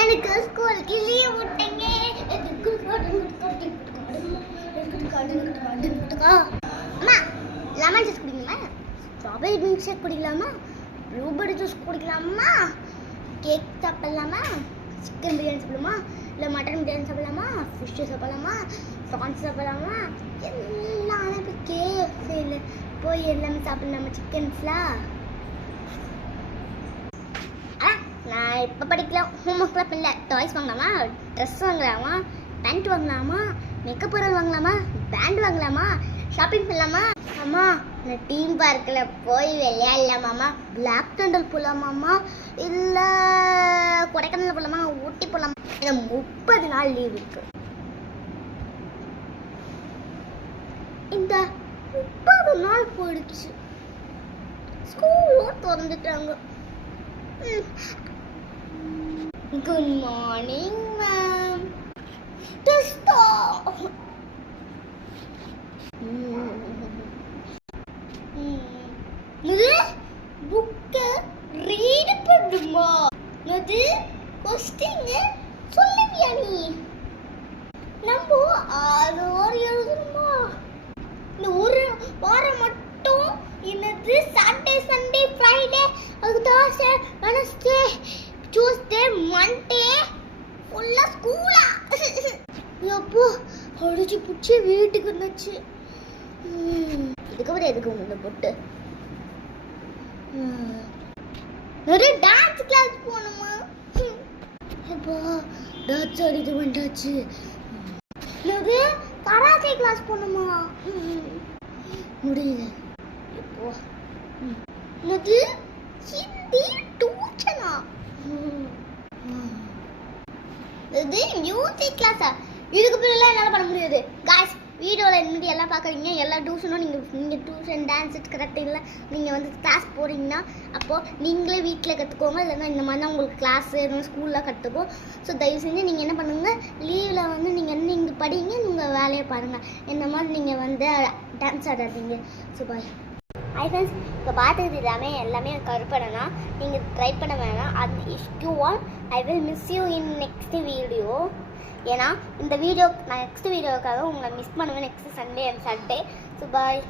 எனக்கு ஸ்கூலுக்கு லீவ் விட்டீங்க. அம்மா லெமன் ஜூஸ் குடிக்கலாமா, ஸ்ட்ராபெரி மில்க் ஷேக் குடிக்கலாமா, ப்ளூபெர்ரி ஜூஸ் குடிக்கலாமா, கேக் சாப்பிடலாமா, சிக்கன் பிரியாணி சாப்பிடலாமா, இல்லை மட்டன் பிரியாணி சாப்பிடலாமா, ஃபிஷ் சாப்பிடலாமா, ப்ரான்ஸ் சாப்பிடலாமா, எல்லாமே போய் கேஎஃப்சியில் போய் எல்லாமே சாப்பிடலாமா சிக்கன்ஸ்லாம். நான் இப்போ படிக்கலாம், ஹோம்ஒர்க்லாம் பண்ணல. டாய்ஸ் வாங்கலாமா, ட்ரெஸ் வாங்கலாமா, பேண்ட் வாங்கலாமா, மேக்கப் பொருள் வாங்கலாமா, பேண்ட் வாங்கலாமா, ஷாப்பிங் பண்ணலாமா. அம்மா நான் டீம் பார்க்கில் போய் விளையாடலாமாம்மா, பிளாக் தண்டர் போகலாமாம்மா, இல்லை கொடைக்கானல் போகலாமா, ஊட்டி போகலாமா. எனக்கு 30 நாள் லீவ் இருக்கு. இந்த 30 நாள் போயிடுச்சு, ஸ்கூலும் திறந்துட்டாங்க. Good morning, ma'am. Stop. இது புக்க ரீட் பண்ணுமா, இது கொஸ்டின் சொல்லுவியா நீ, நம்ம ஆரோர் எழுதணுமா. இந்த ஒரு வாரம் மட்டும் என்னது சாட்டர்டே சண்டே ஃப்ரைடே அது தாசே வெனஸ்டே டியூஸ்டே மண்டே ஃபுல்லா ஸ்கூலா. அப்போ அடிச்சு பிடிச்சி வீட்டுக்கு வந்துச்சு. இதுக்கப்புறம் எதுக்கு உங்களை போட்டு நிறைய டான்ஸ் கிளாஸ் போகணுமா. அப்பா டான்ஸ் ஆடிட்டு வந்தாச்சு. நிறைய கராத்தே கிளாஸ் போகணுமா, முடியல இப்போ. இது ஹிந்தி டியூஷனா, இது மியூசிக் கிளாஸா. இதுக்கு பிறகு என்னால் பண்ண முடியாது. காய்ஸ் வீடியோவில் இருந்து எல்லாம் பார்க்குறீங்க, எல்லா டியூஷனும் நீங்கள் டியூஷன் டான்ஸ் கரெக்டில் நீங்கள் வந்து கிளாஸ் போகிறீங்கன்னா அப்போது நீங்களே வீட்டில் கற்றுக்கோங்க, இல்லைன்னா இந்த மாதிரி தான் உங்களுக்கு கிளாஸு இல்லைன்னா ஸ்கூலில் கற்றுக்கோம். ஸோ தயவு செஞ்சு நீங்கள் என்ன பண்ணுங்கள், லீவில் வந்து நீங்கள் படிங்க, நீங்கள் வேலையை பாருங்கள். இந்த மாதிரி நீங்கள் வந்து டான்ஸ் ஆடாதீங்க. So bye. ஹாய் ஃப்ரெண்ட்ஸ், இப்போ பார்த்துக்கிட்டு எல்லாமே கருப்படனா நீங்கள் ட்ரை பண்ண வேணாம். அது if you want I will miss you in next video. ஏன்னா இந்த வீடியோ நான் நெக்ஸ்ட் வீடியோக்காக உங்களை மிஸ் பண்ணுவேன் next Sunday and Saturday. So bye.